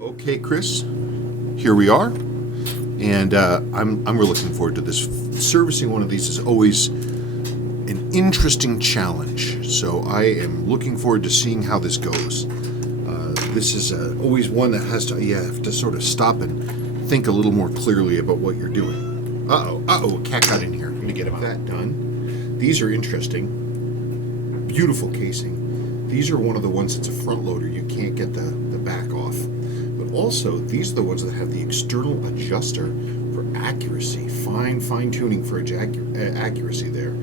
Okay, Chris, here we are, and I'm really looking forward to this. Servicing one of these is always an interesting challenge, so I am looking forward to seeing how this goes. This is always one that you have to sort of stop and think a little more clearly about what you're doing. A cat got in here. I'm gonna get that done. These are interesting, beautiful casing. These are one of the ones that's a front loader. You can't get the back off. But also, these are the ones that have the external adjuster for accuracy, fine tuning for accuracy there.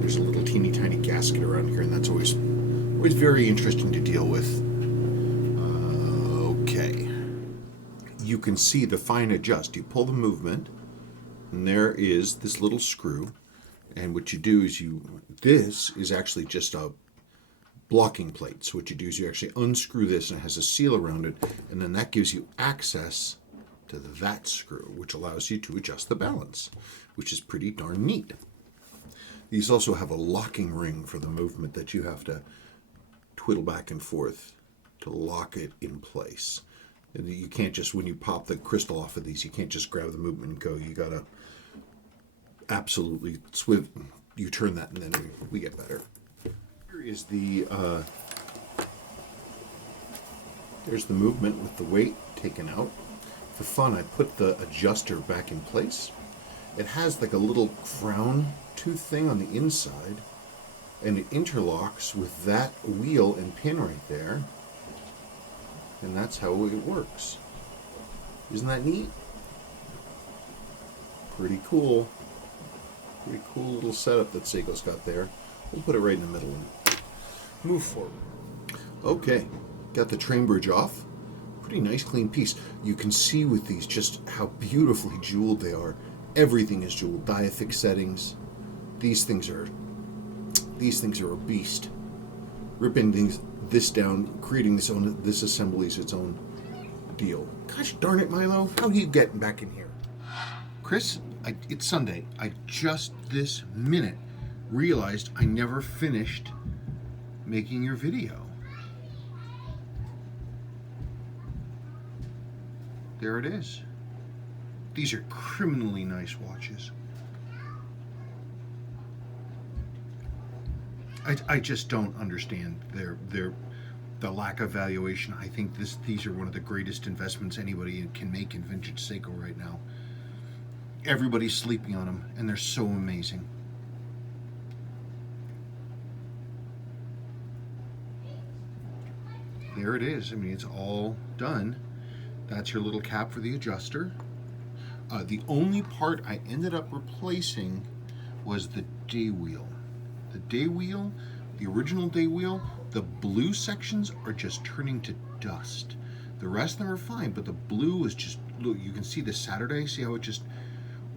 There's a little teeny tiny gasket around here, and that's always very interesting to deal with. Okay. You can see the fine adjust. You pull the movement, and there is this little screw. And what you do is this is actually just a blocking plate. So what you do is you actually unscrew this, and it has a seal around it, and then that gives you access to that screw, which allows you to adjust the balance, which is pretty darn neat. These also have a locking ring for the movement that you have to twiddle back and forth to lock it in place. And you can't just, when you pop the crystal off of these, you can't just grab the movement and go. You gotta absolutely you turn that, and then we get better. Here is there's the movement with the weight taken out. For fun, I put the adjuster back in place. It has like a little crown tooth thing on the inside, and it interlocks with that wheel and pin right there, and that's how it works. Isn't that neat? Pretty cool. Pretty cool little setup that Seiko's got there. We'll put it right in the middle and move forward. Okay, got the train bridge off. Pretty nice clean piece. You can see with these just how beautifully jeweled they are. Everything is jeweled. Diafix settings. These things are a beast. Ripping this down, creating this assembly is its own deal. Gosh darn it, Milo! How are you getting back in here? Chris, it's Sunday. I just this minute realized I never finished making your video. There it is. These are criminally nice watches. I just don't understand the lack of valuation. I think these are one of the greatest investments anybody can make in vintage Seiko right now. Everybody's sleeping on them, and they're so amazing. There it is. I mean, it's all done. That's your little cap for the adjuster. The only part I ended up replacing was the day wheel. The day wheel, the original day wheel, the blue sections are just turning to dust. The rest of them are fine, but the blue is just, look, you can see the Saturday, see how it just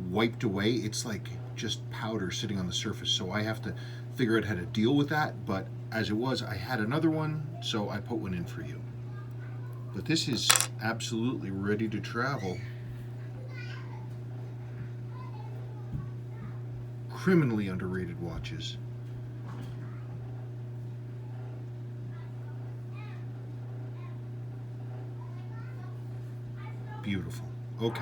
wiped away? It's like just powder sitting on the surface, so I have to figure out how to deal with that, but as it was, I had another one, so I put one in for you. But this is absolutely ready to travel. Criminally underrated watches. Beautiful. Okay.